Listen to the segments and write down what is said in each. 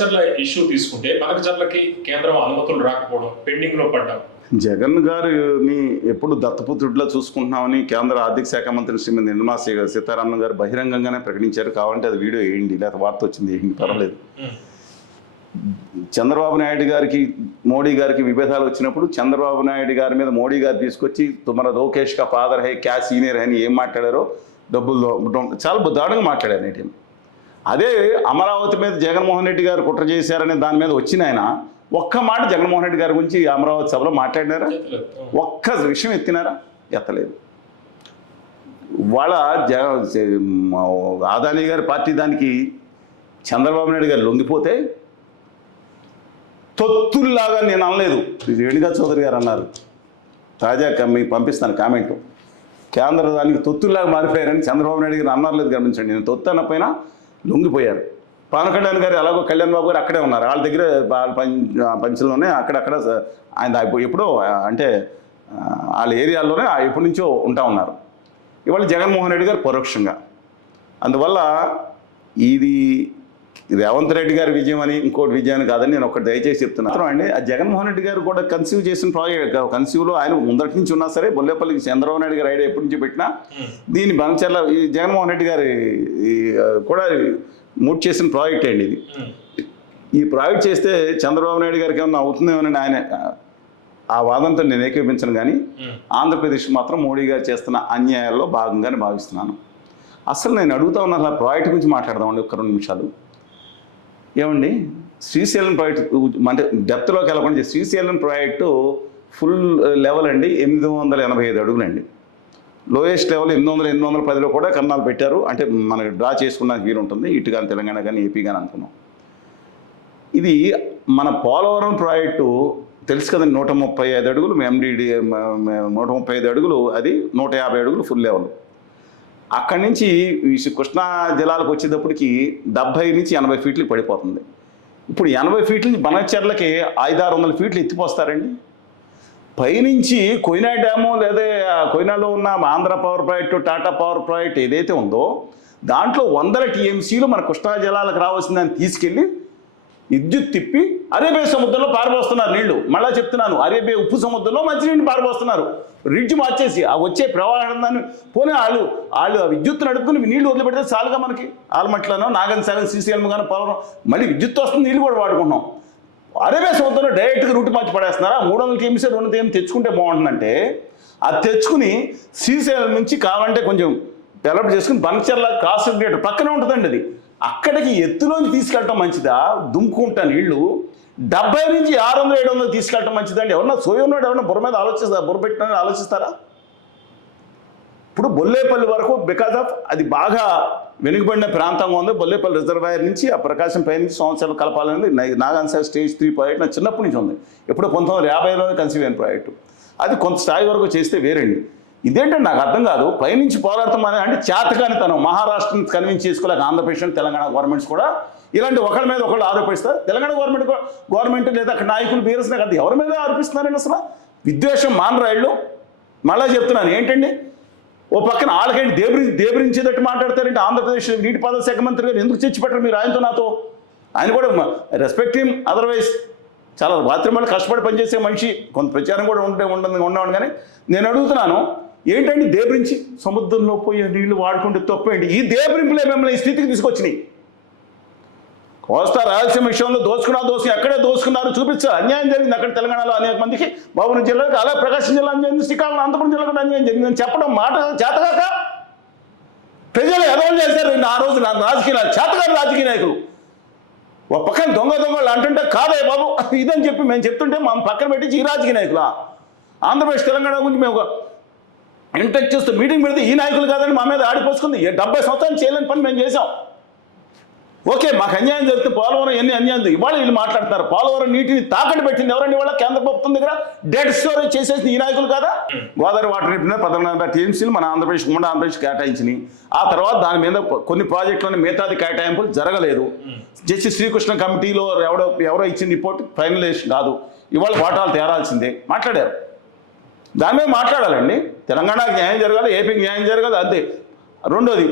Banakacherla issue తీసుకుంటే బనకచర్లకి కేంద్రం అనుమతులు రాకపోవడం పెండింగ్లో పడ్డం. జగన్ గారిని ఎప్పుడు దత్తపుత్రుడిలో చూసుకుంటున్నామని కేంద్ర ఆర్థిక శాఖ మంత్రి శ్రీమతి నిర్మలా సీతారామన్ గారు బహిరంగంగానే ప్రకటించారు. కావాలంటే అది వీడియో వేయండి లేకపోతే వార్త వచ్చింది వేయండి పర్వాలేదు. చంద్రబాబు నాయుడు గారికి మోడీ గారికి విభేదాలు వచ్చినప్పుడు చంద్రబాబు నాయుడు గారి మీద మోడీ గారు తీసుకొచ్చి తుమ్మర లోకేష్ కా ఫాదర్ హై క్యా సీనియర్ అని ఏం మాట్లాడారో డబ్బులు చాలా దారుణంగా మాట్లాడారు నేటి అదే అమరావతి మీద జగన్మోహన్ రెడ్డి గారు కుట్ర చేశారనే దాని మీద వచ్చిన ఆయన. ఒక్క మాట జగన్మోహన్ రెడ్డి గారి గురించి అమరావతి సభలో మాట్లాడినారా? ఒక్క విషయం ఎత్తినారా? ఎత్తలేదు. వాళ్ళ జ ఆదాని గారి పార్టీ దానికి చంద్రబాబు నాయుడు గారు లొంగిపోతే తొత్తుల్లాగా నేను అనలేదు. రేణుగా చౌదరి గారు అన్నారు. తాజా మీకు పంపిస్తాను కామెంట్. కేంద్ర దానికి తొత్తుల్లాగా మారిపోయారని చంద్రబాబు నాయుడు గారు అన్నారు లేదు గమనించండి. నేను తొత్తు అన్నపోయినా లొంగిపోయారు. పవన్ కళ్యాణ్ గారు ఎలాగో కళ్యాణ్ బాబు గారు అక్కడే ఉన్నారు. వాళ్ళ దగ్గర వాళ్ళ పంచులోనే అక్కడక్కడ ఆయన ఇప్పుడు ఎప్పుడో అంటే వాళ్ళ ఏరియాల్లోనే ఆ ఎప్పటి నుంచో ఉంటా ఉన్నారు. ఇవాళ జగన్మోహన్ రెడ్డి గారు పరోక్షంగా. అందువల్ల ఇది రేవంత్ రెడ్డి గారి విజయం అని ఇంకోటి విజయం కాదని నేను ఒకటి దయచేసి చెప్తున్నాను అండి ఆ జగన్మోహన్ రెడ్డి గారు కూడా కన్సీవ్ చేసిన ప్రాజెక్ట్ కన్సీవ్లో ఆయన ముందటి నుంచి ఉన్నా సరే బొల్లేపల్లికి చంద్రబాబు నాయుడు గారు ఐడియా ఎప్పటి నుంచి పెట్టినా ఉమ్, దీన్ని బంచర్ల ఈ జగన్మోహన్ రెడ్డి గారి కూడా మూడ్ చేసిన ప్రాజెక్ట్ అండి ఇది. ఉమ్, ఈ ప్రాజెక్ట్ చేస్తే చంద్రబాబు నాయుడు గారికి ఏమన్నా అవుతుందేమోనని ఆయన ఆ వాదంతో నేను ఏకీపించను కానీ ఉమ్, ఆంధ్రప్రదేశ్ మాత్రం మోడీ గారు చేస్తున్న అన్యాయాల్లో భాగంగానే భావిస్తున్నాను. అసలు నేను అడుగుతా ఉన్న ప్రాజెక్ట్ గురించి మాట్లాడదామండి ఒక రెండు నిమిషాలు. ఏమండి? శ్రీశైలం ప్రాజెక్టు అంటే డెప్త్లోకి వెళ్ళకుండా శ్రీశైలం ప్రాజెక్టు ఫుల్ లెవెల్ అండి ఎనిమిది వందల ఎనభై ఐదు అడుగులండి. లోయెస్ట్ లెవెల్ ఎనిమిది వందల ఎనిమిది వందల పదిలో కూడా కన్నాలు పెట్టారు. అంటే మనకి డ్రా చేసుకున్నాక వీలు ఉంటుంది ఇటు కానీ తెలంగాణ కానీ ఏపీ కానీ అనుకున్నాం. ఇది మన పోలవరం ప్రాజెక్టు తెలుసు కదండి నూట ముప్పై ఐదు అడుగులు ఎండిడి నూట ముప్పై ఐదు అడుగులు అది నూట యాభై అడుగులు ఫుల్ లెవెల్. అక్కడి నుంచి కృష్ణా జలాలకు వచ్చేటప్పటికి డెబ్బై నుంచి ఎనభై ఫీట్లు పడిపోతుంది. ఇప్పుడు ఎనభై ఫీట్ల నుంచి బనచర్లకి ఐదారు వందల ఫీట్లు ఎత్తిపోస్తారండి. పైనుంచి కొయినా డ్యాము లేదా కొయినాలో ఉన్న Andhra power project Tata power project ఏదైతే ఉందో దాంట్లో వందల టీఎంసీలు మన కృష్ణా జలాలకు రావాల్సిందని తీసుకెళ్ళి విద్యుత్ తిప్పి అరేబియా సముద్రంలో పారబోస్తున్నారు నీళ్ళు. మళ్ళా చెప్తున్నాను అరేబియా ఉప్పు సముద్రంలో మంచినీళ్ళు పారబోస్తున్నారు. రిడ్జ్ మార్చేసి ఆ వచ్చే ప్రవాహం దాన్ని పోనీ వాళ్ళు వాళ్ళు ఆ విద్యుత్ నడుపుకుని నీళ్ళు వదిలిపెడితే చాలుగా మనకి. ఆల్మట్లను నాగన్ సాగన్ శ్రీశైలం కానీ పవర్ మళ్ళీ విద్యుత్ వస్తుంది నీళ్ళు కూడా వాడుకుంటున్నాం. అరేబియా సముద్రంలో డైరెక్ట్గా రూట్ మార్చి పడేస్తున్నారా? మూడు వందల టీఎంసీ రెండు వందల టీఎం తెచ్చుకుంటే బాగుంటుందంటే అది తెచ్చుకుని శ్రీశైలం నుంచి కావాలంటే కొంచెం డెవలప్ చేసుకుని బంచర్ల క్రాస్ రెగ్యులేటర్ పక్కనే ఉంటుందండి అది. అక్కడికి ఎత్తులోని తీసుకెళ్ళటం మంచిదా? దుమ్ముకుంటా నీళ్ళు డెబ్బై నుంచి ఆరు వందలు ఏడు వందలు తీసుకెళ్ళటం మంచిదండి. ఎవరన్నా సోయి ఉన్నాడు ఎవరన్నా బుర్ర మీద ఆలోచిస్తారా? బుర్ర పెట్టిన ఆలోచిస్తారా? ఇప్పుడు బొల్లేపల్లి వరకు బికాజ్ ఆఫ్ అది బాగా వెనుకబడిన ప్రాంతంగా ఉంది. బొల్లేపల్లి రిజర్వాయర్ నుంచి ఆ ప్రకాశం పై నుంచి సంవత్సరాలు కలపాలనేది నాగాన్సార్ స్టేజ్ త్రీ ప్రాజెక్ట్ నా చిన్నప్పటి నుంచి ఉంది. ఎప్పుడో పంతొమ్మిది వందల యాభైలోనే కన్సీవ్ అయిన ప్రాజెక్టు. అది కొంత స్థాయి వరకు చేస్తే వేరండి. ఇదేంటంటే నాకు అర్థం కాదు. పైనుంచి పోరాడతాం అనేది అంటే చేతకాని తను మహారాష్ట్రని కన్విన్స్ చేసుకోలేక ఆంధ్రప్రదేశ్ తెలంగాణ గవర్నమెంట్స్ కూడా ఇలాంటి ఒకరి మీద ఒకళ్ళు ఆరోపిస్తారు. తెలంగాణ గవర్నమెంట్ కూడా- గవర్నమెంట్ లేదా అక్కడ నాయకులు బీరస్ కదా. ఎవరి మీద ఆరోపిస్తున్నారండి అసలు? విద్వేషం మానరాయిళ్ళు మళ్ళీ చెప్తున్నాను ఏంటండి? ఓ పక్కన వాళ్ళకండి దేబ్రి దేబ్రించేటట్టు మాట్లాడతారంటే ఆంధ్రప్రదేశ్ నీటిపారుదల శాఖ మంత్రి గారు? ఎందుకు చర్చి పెట్టరు మీరు ఆయనతో నాతో? ఆయన కూడా రెస్పెక్ట్ హిమ్ అదర్వైజ్ చాలా రాత్రి మళ్ళీ కష్టపడి పనిచేసే మనిషి. కొంత ప్రచారం కూడా ఉంటే ఉండదు ఉండవు కానీ నేను అడుగుతున్నాను ఏంటండి దేబరించి సముద్రంలో పోయి నీళ్ళు వాడుకుంటే తప్పేంటి? ఈ దేబరింపులే మిమ్మల్ని ఈ స్థితికి తీసుకొచ్చినాయి. కోస్తా రాయలసీమ విషయంలో దోచుకున్నా దోసి ఎక్కడే దోచుకున్నారు చూపించారు అన్యాయం జరిగింది అక్కడ తెలంగాణలో అనేక మందికి. బాబుని జిల్లాకి అలా ప్రకాశం జిల్లా అన్యాయం శ్రీకాకుళం అనంతపురం జిల్లా కూడా అన్యాయం జరిగింది. అని చెప్పడం మాట చేతగాక? ప్రజలు ఎదవం చేశారు ఆ రోజు నా రాజకీయాలు. చేతగారు రాజకీయ నాయకులు. ఒక పక్కన దొంగ దొంగలు అంటుంటే కాదే బాబు ఇదని చెప్పి మేము చెప్తుంటే మా పక్కన పెట్టి ఈ రాజకీయ నాయకులా? ఆంధ్రప్రదేశ్ తెలంగాణ గురించి మేము ఒక ఇంటెక్ట్ చేస్తూ మీటింగ్ పెడితే ఈ నాయకులు కాదని మా మీద ఆడిపోసుకుంది. డెబ్బై సంవత్సరాలు చేయలేని పని మేము చేసాం ఓకే మాకు అన్యాయం జరిగితే పోలవరం ఎన్ని అన్యాయం ఇవాళ వీళ్ళు మాట్లాడుతున్నారు. పోలవరం నీటిని తాకట్టు పెట్టింది ఎవరండి ఇవాళ? కేంద్ర ప్రభుత్వం దగ్గర డెడ్ స్టోరేజ్ చేసేసింది ఈ నాయకులు కదా? గోదావరి వాటర్ నింపిన పద్నాలుగు టీఎంసీలు మన ఆంధ్రప్రదేశ్ ఉమ్మడి ఆంధ్రప్రదేశ్ కేటాయించినాయి. ఆ తర్వాత దాని మీద కొన్ని ప్రాజెక్టులోని మిగతాది కేటాయింపులు జరగలేదు. జస్టిస్ శ్రీకృష్ణ కమిటీలో ఎవడో ఎవరో ఇచ్చిన రిపోర్ట్ ఫైనలైజేషన్ కాదు. ఇవాళ వాటాలు తేరాల్సిందే. మాట్లాడారు. దాని మీద మాట్లాడాలండి. తెలంగాణకి న్యాయం జరగాలి ఏపీకి న్యాయం జరగాలి అంతే. రెండోది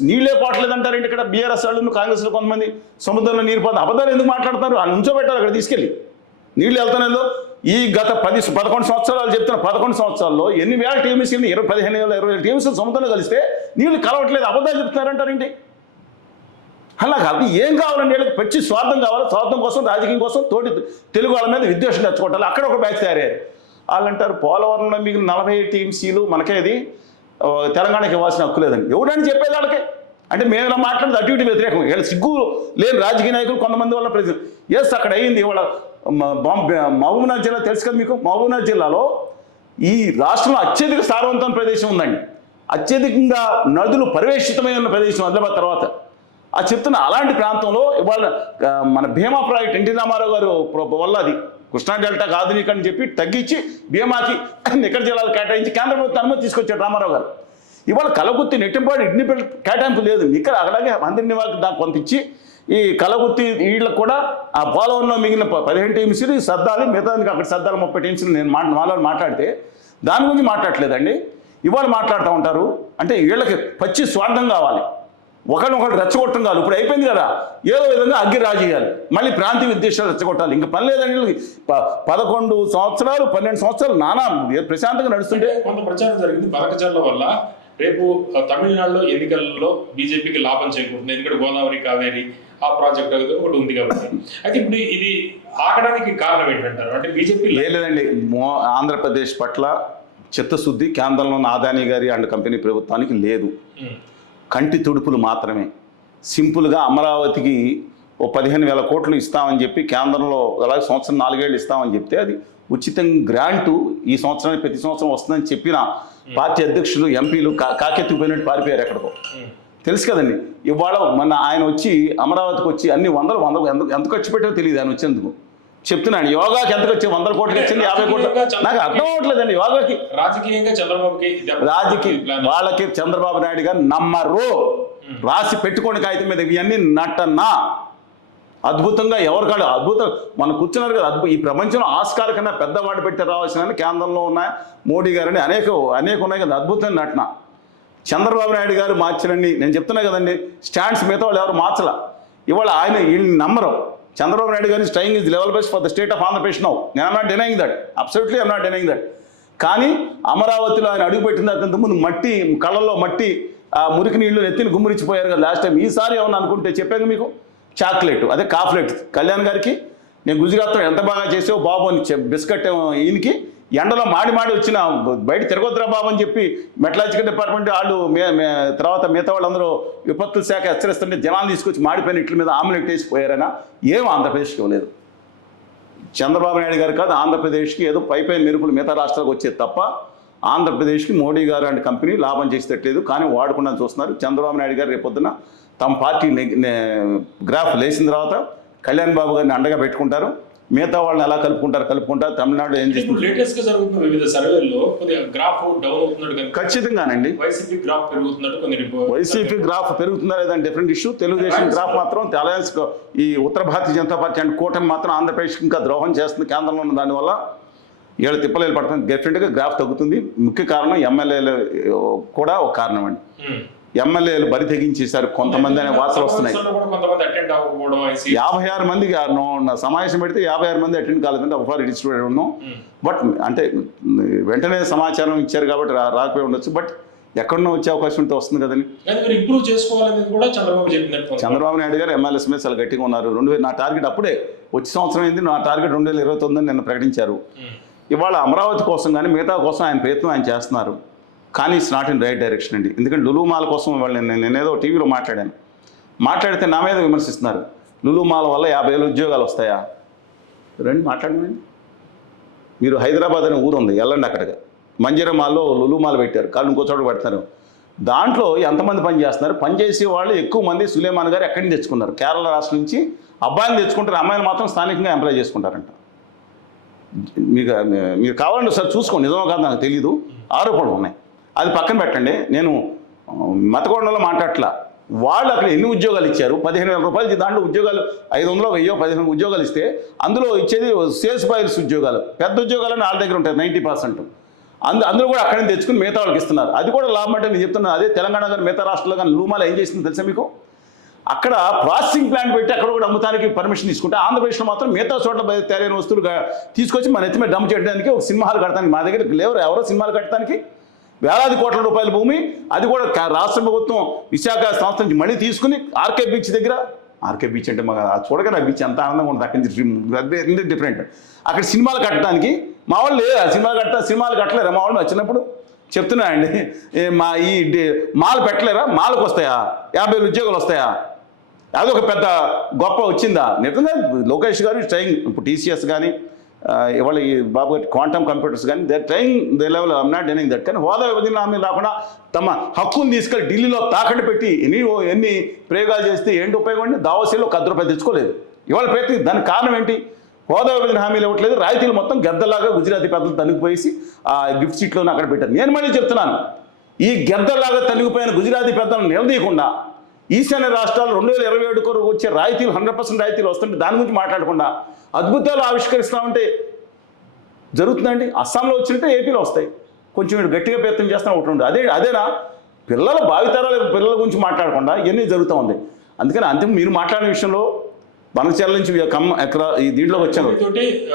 నీళ్ళే పోవట్లేదంటారేంటి ఇక్కడ? బీఆర్ఎస్ వాళ్ళు కాంగ్రెస్లో కొంతమంది సముద్రంలో నీరు పోతుంది అబద్ధాలు ఎందుకు మాట్లాడుతున్నారు? అని ఉంచోబెట్టాలి అక్కడ తీసుకెళ్ళి. నీళ్ళు వెళ్తానేదో ఈ గత పది పదకొండు సంవత్సరాలు చెప్తున్న పదకొండు సంవత్సరాల్లో ఎన్ని వేల టీఎంసీ ఇరవై పదిహేను వేల ఇరవై వేల టీమ్స్ సముద్రంలో కలిస్తే నీళ్ళు కలవట్లేదు. అబద్ధాలు చెప్తున్నారంటారండి అలా కాదు. ఏం కావాలండి? వీళ్ళకి పచ్చి స్వార్థం కావాలి? స్వార్థం కోసం రాజకీయం కోసం తోటి తెలుగు వాళ్ళ మీద విద్వేషం తెచ్చుకోవటాలి అక్కడ ఒక బ్యాచ్ తయారయ్యారు. వాళ్ళు అంటారు పోలవరంలో మిగిలిన నలభై టీఎంసీలు మనకేది అది తెలంగాణకి ఇవ్వాల్సిన హక్కు లేదండి. ఎవడని చెప్పేది వాళ్ళకి. అంటే మేము ఇలా మాట్లాడేది అటు ఇటు వ్యతిరేకం. వీళ్ళ సిగ్గు లేని రాజకీయ నాయకులు కొంతమంది వల్ల ప్రజలు. ఎస్ అక్కడ అయింది ఇవాళ మ- మహబూబ్నగర్ జిల్లా తెలుసు కదా మీకు? మహబూబ్నగర్ జిల్లాలో ఈ రాష్ట్రంలో అత్యధిక సారవంతమైన ప్రదేశం ఉందండి. అత్యధికంగా నదులు పరివేషితమై ఉన్న ప్రదేశం ఆదిలాబాద్ తర్వాత. ఆ చెప్తున్న అలాంటి ప్రాంతంలో ఇవాళ మన భీమా ప్రాజెక్ట్ ఎన్టీ రామారావు గారు వల్ల అది. కృష్ణా డెల్టాకు ఆధునిక అని చెప్పి తగ్గించి భీమాకి నికర జిల్లాలు కేటాయించి కేంద్ర ప్రభుత్వం అనుమతి తీసుకొచ్చాడు రామారావు గారు. ఇవాళ కలగుత్తి నెట్టింపాడు ఇడ్ని కేటాయింపు లేదు. ఇక్కడ అలాగే అందరిని వాళ్ళకి దానికి కొంత ఇచ్చి ఈ కలగుత్తి వీళ్ళకి కూడా ఆ పోలవరంలో మిగిలిన ప- పదిహేను టీమ్స్ని సర్దాలి మిగతా అక్కడ సర్దాలి ముప్పై టీమ్స్ని నేను మా మాలో మాట్లాడితే దాని గురించి మాట్లాడలేదండి ఇవాళ మాట్లాడుతూ ఉంటారు. అంటే వీళ్ళకి పచ్చి స్వార్థం కావాలి. ఒకరినొకరు రెచ్చగొట్టడం కాదు. ఇప్పుడు అయిపోయింది కదా. ఏదో విధంగా అగ్గి రాజేయాలి మళ్ళీ ప్రాంతీయ విద్వేషాలు రెచ్చగొట్టాలి. ఇంకా పని లేదండి పదకొండు సంవత్సరాలు పన్నెండు సంవత్సరాలు నానా ప్రశాంతంగా నడుస్తుంటే. కొంత ప్రచారం జరిగింది బనకచర్ల వల్ల. రేపు తమిళనాడులో ఎన్నికల్లో బీజేపీకి లాభం చేకూరుతుంది. ఎందుకంటే గోదావరి కావేరి ఆ ప్రాజెక్ట్ ఒకటి ఉంది కాబట్టి. అయితే ఇప్పుడు ఇది ఆగడానికి కారణం ఏంటంటారు? అంటే బీజేపీ లేదండి. మో- ఆంధ్రప్రదేశ్ పట్ల చిత్తశుద్ధి కేంద్రంలో ఉన్న ఆదాని గారి అండ్ కంపెనీ ప్రభుత్వానికి లేదు. కంటి తుడుపులు మాత్రమే. సింపుల్గా అమరావతికి ఓ పదిహేను వేల కోట్లు ఇస్తామని చెప్పి కేంద్రంలో అలాగే సంవత్సరం నాలుగేళ్ళు ఇస్తామని చెప్తే అది ఉచితం గ్రాంటు ఈ సంవత్సరానికి ప్రతి సంవత్సరం వస్తుందని చెప్పిన పార్టీ అధ్యక్షులు ఎంపీలు కా కాకెత్తిపోయినట్టు పారిపోయారు ఎక్కడికో. తెలుసు కదండి ఇవాళ మొన్న ఆయన వచ్చి అమరావతికి వచ్చి అన్ని వందలు ఎంత ఎంత ఖర్చు పెట్టారో తెలియదు ఆయన వచ్చేందుకు. చెప్తున్నాను యోగాకి ఎంత వచ్చి వందల కోట్లు వచ్చింది యాభై కోట్లు? నాకు అర్థం అవ్వట్లేదండి యోగాకి. రాజకీయంగా చంద్రబాబుకి రాజకీయ. వాళ్ళకి చంద్రబాబు నాయుడు గారు నమ్మరు. రాసి పెట్టుకోండి కాగితం మీద ఇవన్నీ నటన. అద్భుతంగా ఎవరికాడు అద్భుతం. మనం కూర్చున్నారు కదా అద్భుత. ఈ ప్రపంచంలో ఆస్కార్ కన్నా పెద్దవాడు పెట్టి రావాల్సిన కేంద్రంలో ఉన్న మోడీ గారని అనేక అనేక ఉన్నాయి కదా అద్భుతమైన నటన. చంద్రబాబు నాయుడు గారు మార్చరండి. నేను చెప్తున్నా కదండి స్టాండ్స్ మిగతా వాళ్ళు ఎవరు మార్చల? ఇవాళ ఆయన వీళ్ళని నమ్మరు. చంద్రబాబు నాయుడు గారి strength is level best for the state of Andhra Pradesh now. నేను not denying that absolutely I'm not denying that కానీ అమరావతిలో ఆయన అడుగుపెట్టిన తర్వాత ముందు మట్టి కళ్ళల్లో మట్టి ఆ మురికి నీళ్ళు నెత్తిని గుమ్మరిచ్చిపోయారు కదా లాస్ట్ టైం ఈసారి ఏమన్నా అనుకుంటే చెప్పాను మీకు? చాక్లెట్ అదే కాఫ్లెట్ కళ్యాణ్ గారికి నేను గుజరాత్లో ఎంత బాగా చేసావు బాబు అని చెప్ బిస్కెట్ ఈయనకి ఎండలో మాడి మాడి వచ్చిన బయట తిరగొద్దురా బాబు అని చెప్పి మెటలాజికల్ డిపార్ట్మెంట్ వాళ్ళు మే మే తర్వాత మిగతా వాళ్ళందరూ విపత్తుల శాఖ హెచ్చరిస్తుంటే జనాలు తీసుకొచ్చి మాడిపోయిన ఇట్ల మీద ఆమ్లెట్ వేసి పోయారైనా ఏం ఆంధ్రప్రదేశ్కి ఇవ్వలేదు. చంద్రబాబు నాయుడు గారు కాదు ఆంధ్రప్రదేశ్కి ఏదో పై పై మెరుపులు మిగతా రాష్ట్రాలకు వచ్చేది తప్ప ఆంధ్రప్రదేశ్కి మోడీ గారు అంటే కంపెనీ లాభం చేసేటట్లేదు. కానీ వాడుకుండా చూస్తున్నారు. చంద్రబాబు నాయుడు గారు రేపొద్దున తమ పార్టీ నే- గ్రాఫ్ లేచిన తర్వాత కళ్యాణ్ బాబు గారిని అండగా పెట్టుకుంటారు. మిగతా వాళ్ళని ఎలా కలుపుకుంటారు కలుపుకుంటారు తమిళనాడు ఏం చేస్తుంది లేటెస్ట్గా జరుగుతున్న వివిధ సర్వేల్లో గ్రాఫ్ డౌన్ అవుతున్నట్టు కనుక ఖచ్చితంగానండి. వైసీపీ గ్రాఫ్ పెరుగుతున్నట్టు కొన్ని వైసీపీ గ్రాఫ్ పెరుగుతుందా లేదని డిఫరెంట్ ఇష్యూ తెలుగుదేశం గ్రాఫ్ మాత్రం అలయన్స్ ఈ ఉత్తర భారతీయ జనతా పార్టీ అండ్ కూటమి మాత్రం ఆంధ్రప్రదేశ్కి ఇంకా ద్రోహం చేస్తుంది కేంద్రంలో ఉన్న దానివల్ల ఏడు తిప్పలేలు పడుతుంది డెఫినెట్గా గ్రాఫ్ తగ్గుతుంది. ముఖ్య కారణం ఎమ్మెల్యేలు కూడా ఒక కారణం అండి. ఉమ్. ఎమ్మెల్యేలు బరి తెగించేశారు. కొంతమంది అనే వార్తలు వస్తున్నాయి. యాభై ఆరు మందికి సమావేశం పెడితే యాభై ఆరు మంది అటెండ్ కాలేదంటే ఒకసారి డిస్ట్రిబ్యూట్ ఉన్నాం. బట్ అంటే వెంటనే సమాచారం ఇచ్చారు కాబట్టి రాకపోయి ఉండొచ్చు. బట్ ఎక్కడన్నా వచ్చే అవకాశం ఉంటే వస్తుంది కదండి. ఇంప్రూవ్ చేసుకోవాలనేది కూడా చంద్రబాబు నాయుడు గారు ఎమ్మెల్యేస్ మీద చాలా గట్టిగా ఉన్నారు. రెండు వేల నా టార్గెట్ అప్పుడే వచ్చే సంవత్సరం అయింది నా టార్గెట్ రెండు వేల ఇరవై తొమ్మిది నిన్న ప్రకటించారు. ఇవాళ అమరావతి కోసం కానీ మిగతా కోసం ఆయన ప్రయత్నం ఆయన చేస్తున్నారు. కానీ it's not in right direction అండి. ఎందుకంటే లులుమాల కోసం వాళ్ళని నేను నేనేదో టీవీలో మాట్లాడాను. మాట్లాడితే నా మీద విమర్శిస్తున్నారు. లులుమాల వల్ల యాభై వేలు ఉద్యోగాలు వస్తాయా? రండి మాట్లాడండి. మీరు హైదరాబాద్ అనే ఊరు ఉంది వెళ్ళండి అక్కడికి. మంజీరా మాల్లో పెట్టారు కాళ్ళు ఇంకో చోట పెడతారు. దాంట్లో ఎంతమంది పని చేస్తున్నారు? పని చేసే వాళ్ళు ఎక్కువ మంది సులేమాన్ గారు ఎక్కడి నుంచి తెచ్చుకున్నారు? కేరళ రాష్ట్రం నుంచి అబ్బాయిని తెచ్చుకుంటారు అమ్మాయిని మాత్రం స్థానికంగా ఎంప్లాయ్ చేసుకుంటారంట. మీకు మీరు కావాలంటే సార్ చూసుకోండి నిజమో కాదు నాకు తెలీదు. ఆరోపణలు ఉన్నాయి. అది పక్కన పెట్టండి. నేను ఆ, మతకొండలో మాట్లాడట్లా. వాళ్ళు అక్కడ ఎన్ని ఉద్యోగాలు ఇచ్చారు? పదిహేను వేల రూపాయలు దాంట్లో ఉద్యోగాలు ఐదు వందలు వెయ్యో పదిహేను ఉద్యోగాలు ఇస్తే అందులో ఇచ్చేది సేల్స్ బాయర్స్ ఉద్యోగాలు. పెద్ద ఉద్యోగాలు వాళ్ళ దగ్గర ఉంటాయి నైంటీ పర్సెంట్. అందు అందులో కూడా అక్కడి తెచ్చుకుని మిగతా వాళ్ళకి ఇస్తున్నారు. అది కూడా లాభం అంటే నేను చెప్తున్నాను అదే తెలంగాణ కానీ మిగతా రాష్ట్రాల్లో కానీ లూమాలో ఏం చేసింది తెలుసా మీకు? అక్కడ ప్రాసెసింగ్ ప్లాంట్ పెట్టి అక్కడ కూడా అమ్ముతానికి పర్మిషన్ తీసుకుంటే ఆంధ్రప్రదేశ్లో మాత్రం మిగతా చోట్ల తయారైన వస్తువులు తీసుకొచ్చి మన ఎత్తి మీద డమ్ చేయడానికి ఒక సినిమాలు కట్టడానికి మా దగ్గర లేవరు? ఎవరో సినిమాలు కట్టడానికి? వేలాది కోట్ల రూపాయల భూమి అది కూడా రాష్ట్ర ప్రభుత్వం విశాఖ సంస్థ నుంచి మళ్ళీ తీసుకుని ఆర్కే బీచ్ దగ్గర. ఆర్కే బీచ్ అంటే మాకు అది చూడగానే ఆ బీచ్ ఎంత ఆనందంగా ఉంటుంది అక్కడి నుంచి డిఫరెంట్ అక్కడ సినిమాలు కట్టడానికి మా వాళ్ళు లేదు ఆ సినిమాలు కట్ట సినిమాలు కట్టలేరా? మా వాళ్ళు వచ్చినప్పుడు చెప్తున్నా అండి. మా ఈ మాలు మాల్ పెట్టలేరా? మాలకు వస్తాయా? యాభై ఉద్యోగాలు వస్తాయా? అదొక పెద్ద గొప్ప వచ్చిందా? నిజంగా లోకేష్ గారు ట్రైంగ్ ఇప్పుడు టీసీఎస్ కానీ ఇవాళ ఈ బాబు గారి క్వాంటమ్ కంప్యూటర్స్ కానీ they trying they level I'm not denying that కానీ హోదా విభజన హామీ రాకుండా తమ హక్కును తీసుకెళ్ళి ఢిల్లీలో తాకట్టు పెట్టి ఎన్ని ఎన్ని ప్రయోగాలు చేస్తే ఏంటి ఉపయోగం దావసీలో ఒక రూపాయలు తెచ్చుకోలేదు. ఇవాళ ప్రయత్నం దానికి కారణం ఏంటి? హోదా విభజన హామీలు ఇవ్వట్లేదు. రాయితీలు మొత్తం గద్దలాగా గుజరాతీ పెద్దలు తనిగిపోయేసి ఆ గిఫ్ట్ సీట్లోనే అక్కడ పెట్టారు. నేను మళ్ళీ చెప్తున్నాను. ఈ గద్దలాగా తనిగిపోయిన గుజరాతీ పెద్దలను నిలదీయకుండా ఈశాన్య రాష్ట్రాలు రెండు వేల ఇరవై ఏడు కొరకు వచ్చే రాయితీలు హండ్రెడ్ పర్సెంట్ రాయితీలు వస్తుంటే దాని గురించి మాట్లాడకుండా అద్భుతాలు ఆవిష్కరిస్తామంటే జరుగుతుందండి అస్సాంలో వచ్చినట్టే ఏపీలో వస్తాయి. కొంచెం వీడు గట్టిగా ప్రయత్నం చేస్తాను ఒకటి ఉండదు అదే అదేనా? పిల్లల భావితరాల పిల్లల గురించి మాట్లాడకుండా ఇవన్నీ జరుగుతూ ఉంది. అందుకని అంతిమ మీరు మాట్లాడిన విషయంలో మనచర్ల నుంచి కమ్మ ఎక్కడ ఈ దీంట్లోకి వచ్చాను తోటి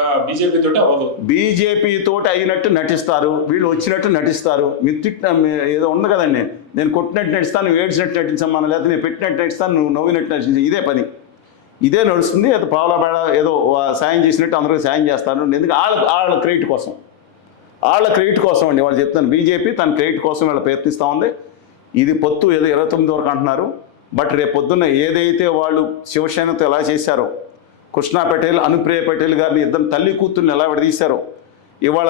బీజేపీ తోటి అయినట్టు నటిస్తారు. వీళ్ళు వచ్చినట్టు నటిస్తారు. మీరు తిట్టిన మీ- ఏదో ఉంది కదండి. నేను కొట్టినట్టు నటిస్తాను నువ్వు ఏడ్చినట్టు నటించమ్మా లేకపోతే నేను పెట్టినట్టు నటిస్తాను నువ్వు నవ్వినట్టు నటించు. ఇదే పని. ఇదే నడుస్తుంది. ఏదో పావుల బేడ ఏదో సాయం చేసినట్టు అందరూ సాయం చేస్తారు. ఎందుకు? వాళ్ళ వాళ్ళ క్రెడిట్ కోసం. వాళ్ళ క్రెడిట్ కోసం అండి. వాళ్ళు చెప్తాను బీజేపీ తన క్రెడిట్ కోసం వీళ్ళు ప్రయత్నిస్తూ ఉంది. ఇది పొత్తు ఏదో ఇరవై తొమ్మిది వరకు అంటున్నారు. బట్ రేపొద్దున ఏదైతే వాళ్ళు శివసేనతో ఎలా చేశారో కృష్ణా పటేల్ అనుప్రియ పటేల్ గారిని ఇద్దరు తల్లి కూతుర్ని ఎలా విడదీశారో ఇవాళ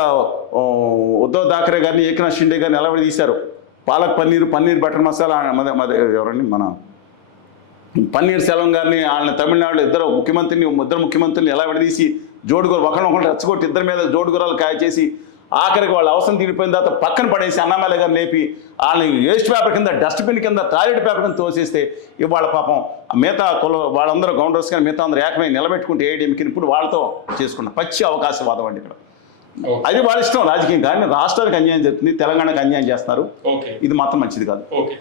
ఉద్ధవ్ థాకరే గారిని ఏకనాథ్ షిండే గారిని ఎలా విడదీశారో పాలక్ పన్నీర్ పన్నీర్ బటర్ మసాలా ఎవరండి మన పన్నీర్ సెల్వం గారిని వాళ్ళని తమిళనాడులో ఇద్దరు ముఖ్యమంత్రిని ఇద్దరు ముఖ్యమంత్రిని ఎలా విడదీసి జోడుగురు ఒకరినొకరు రెచ్చగొట్టి ఇద్దరి మీద జోడుగురాలు కాయ చేసి ఆఖరికి వాళ్ళ అవసరం తీరిపోయిన తర్వాత పక్కన పడేసి అన్నమయ్య గారిని లేపి వాళ్ళని వేస్ట్ పేపర్ కింద డస్ట్బిన్ కింద టాయిలెట్ పేపర్ కింద తోసేస్తే ఇవాళ పాపం మిగతా కుల వాళ్ళందరూ గౌండర్స్ కానీ మిగతా అందరూ ఏకమై నిలబెట్టుకుంటే ఏడీఎంకి ఇప్పుడు వాళ్ళతో చేసుకున్న పచ్చి అవకాశవాదం అండి ఇక్కడ. అది వాళ్ళ ఇష్టం రాజకీయం. కానీ రాష్ట్రానికి అన్యాయం జరుగుతుంది తెలంగాణకు అన్యాయం చేస్తున్నారు ఓకే. ఇది మాత్రం మంచిది కాదు. ఓకే.